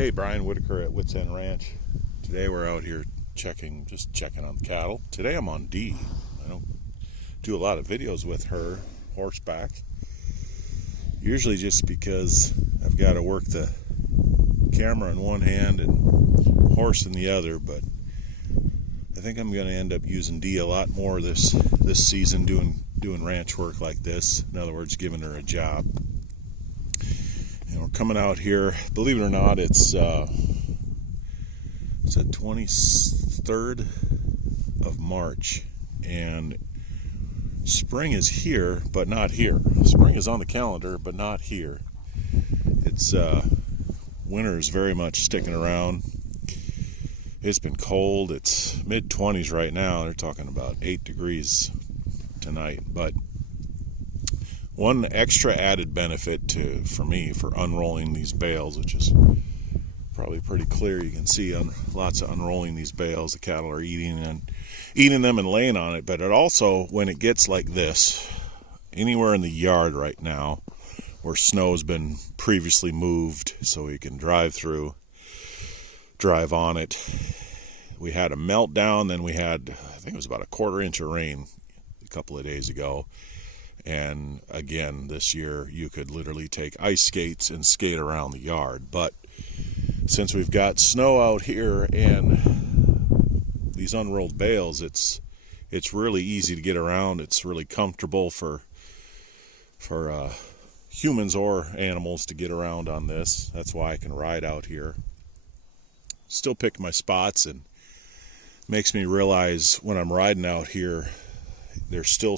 Hey, Brian Whitaker at Wits End Ranch. Today we're out here just checking on the cattle. Today I'm on Dee. I don't do a lot of videos with her horseback. Usually just because I've got to work the camera in one hand and horse in the other, but I think I'm going to end up using Dee a lot more this season doing ranch work like this. In other words, giving her a job. And we're coming out here, believe it or not, it's the 23rd of March, and spring is here, but not here. Spring is on the calendar, but not here. It's winter is very much sticking around. It's been cold. It's mid-20s right now. They're talking about 8 degrees tonight, but one extra added benefit for me for unrolling these bales, which is probably pretty clear. You can see lots of unrolling these bales. The cattle are eating them and laying on it. But it also, when it gets like this, anywhere in the yard right now where snow's been previously moved so we can drive on it. We had a meltdown, then we had, I think it was about a 1/4 inch of rain a couple of days ago. And again, this year, you could literally take ice skates and skate around the yard. But since we've got snow out here and these unrolled bales, it's really easy to get around. It's really comfortable for humans or animals to get around on this. That's why I can ride out here. Still pick my spots, and makes me realize when I'm riding out here, there's still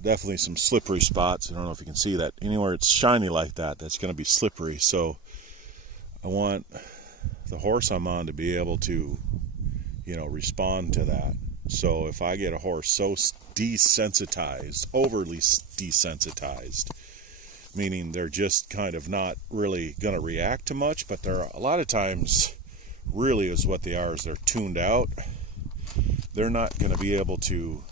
definitely some slippery spots. I don't know if you can see that. Anywhere it's shiny like that, that's going to be slippery. So I want the horse I'm on to be able to, respond to that. So if I get a horse so desensitized, overly desensitized, meaning they're just kind of not really going to react to much, but they're a lot of times really is what they are, is they're tuned out. They're not going to be able to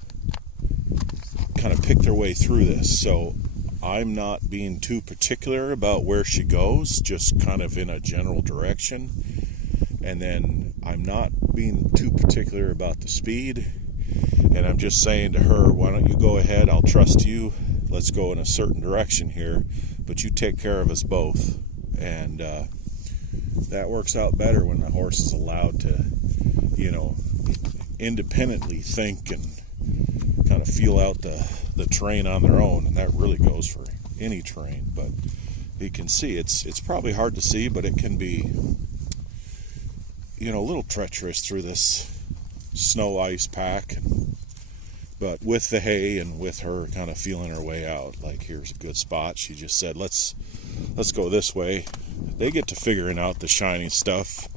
kind of pick their way through this. So I'm not being too particular about where she goes, just kind of in a general direction. And then I'm not being too particular about the speed. And I'm just saying to her, why don't you go ahead? I'll trust you. Let's go in a certain direction here, but you take care of us both. And that works out better when the horse is allowed to, independently think and kind of feel out the terrain on their own. And that really goes for any terrain. But you can see it's probably hard to see, but it can be a little treacherous through this snow ice pack. But with the hay and with her kind of feeling her way out, like here's a good spot, she just said let's go this way. They get to figuring out the shiny stuff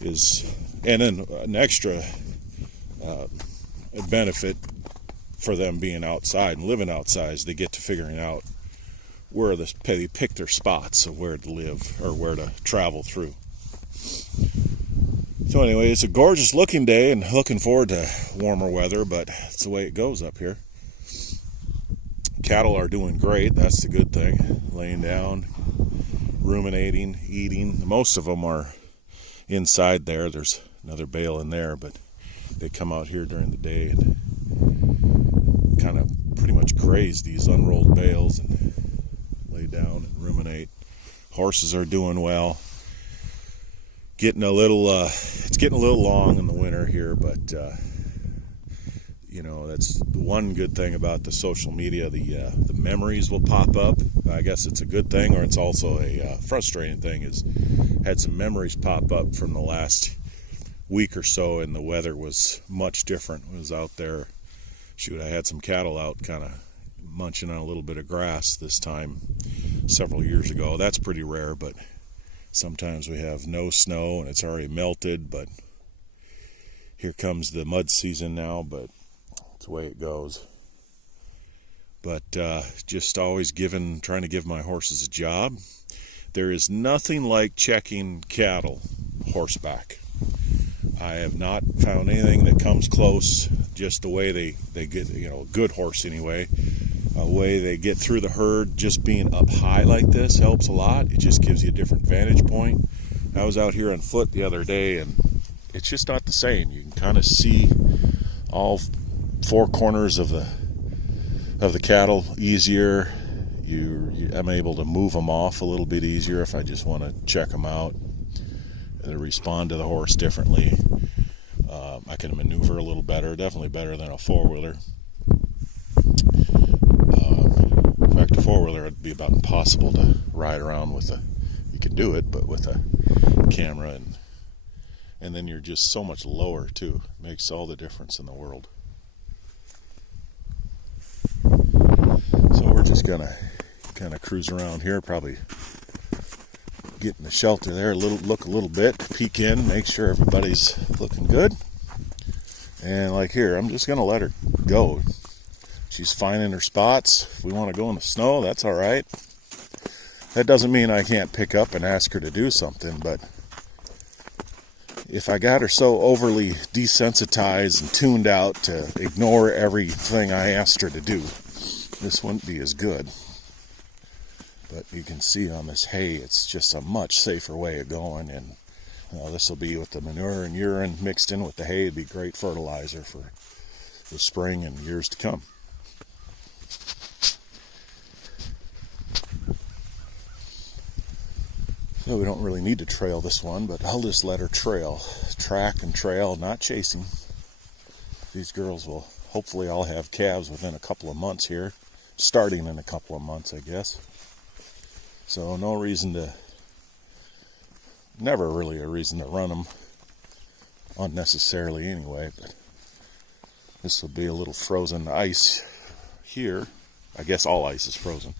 and then an extra benefit for them being outside and living outside is they get to figuring out where they pick their spots of where to live or where to travel through. So anyway, it's a gorgeous looking day and looking forward to warmer weather, but it's the way it goes up here. Cattle are doing great. That's the good thing. Laying down, ruminating, eating. Most of them are inside there. There's another bale in there, but they come out here during the day and kind of pretty much graze these unrolled bales and lay down and ruminate. Horses are doing well. It's getting a little long in the winter here, but that's the one good thing about the social media. The memories will pop up. I guess it's a good thing, or it's also a frustrating thing. Is had some memories pop up from the last week or so, and the weather was much different. I was out there. I had some cattle out kind of munching on a little bit of grass this time several years ago. That's pretty rare, but sometimes we have no snow and it's already melted. But here comes the mud season now, but it's the way it goes. But just always trying to give my horses a job. There is nothing like checking cattle horseback. I have not found anything that comes close, just the way they get, a good horse anyway. way they get through the herd. Just being up high like this helps a lot. It just gives you a different vantage point. I was out here on foot the other day, and it's just not the same. You can kind of see all four corners of the cattle easier. I'm able to move them off a little bit easier if I just want to check them out and respond to the horse differently. I can maneuver a little better, definitely better than a four-wheeler. In fact, a four-wheeler it'd be about impossible to ride around with you can do it, but with a camera, and then you're just so much lower too. It makes all the difference in the world. So we're just gonna kind of cruise around here, probably get in the shelter there, look a little bit, peek in, make sure everybody's looking good. And like here, I'm just gonna let her go. She's finding her spots. If we want to go in the snow, that's all right. That doesn't mean I can't pick up and ask her to do something, but if I got her so overly desensitized and tuned out to ignore everything I asked her to do, this wouldn't be as good. But you can see on this hay, it's just a much safer way of going, and this will be with the manure and urine mixed in with the hay. It'd be great fertilizer for the spring and years to come. So we don't really need to trail this one, but I'll just let her track and trail, not chasing. These girls will hopefully all have calves within a couple of months here, starting in a couple of months, I guess. So never really a reason to run them unnecessarily anyway, but this will be a little frozen ice here. I guess all ice is frozen.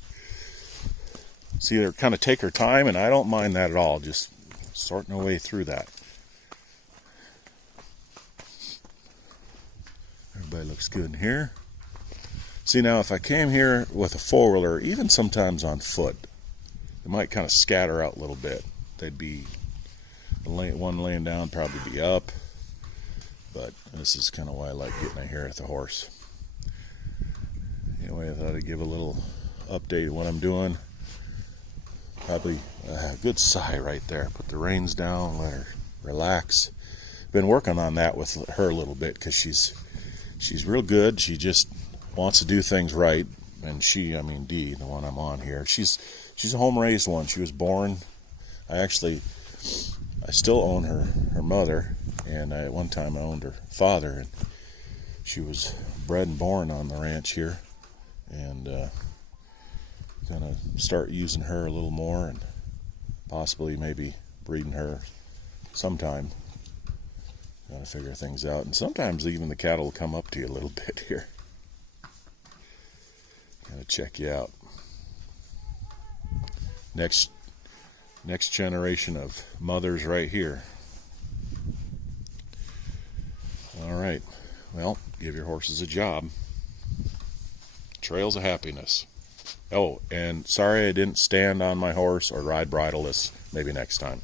See her kind of take her time, and I don't mind that at all, just sorting her way through that. Everybody looks good in here. See, now if I came here with a four-wheeler, even sometimes on foot, it might kind of scatter out a little bit. They'd be, one laying down probably be up, but this is kind of why I like getting out here with the horse. Anyway, I thought I'd give a little update of what I'm doing. Probably a good sigh right there. Put the reins down, let her relax. Been working on that with her a little bit, because she's real good. She just wants to do things right. And Dee, the one I'm on here, she's a home-raised one. She was born, I still own her mother, and at one time I owned her father, and she was bred and born on the ranch here, and gonna start using her a little more, and possibly maybe breeding her sometime. Gotta figure things out, and sometimes even the cattle will come up to you a little bit here. Gotta check you out. Next generation of mothers right here. All right, well, give your horses a job. Trails of happiness. Oh, and sorry I didn't stand on my horse or ride bridleless. Maybe next time.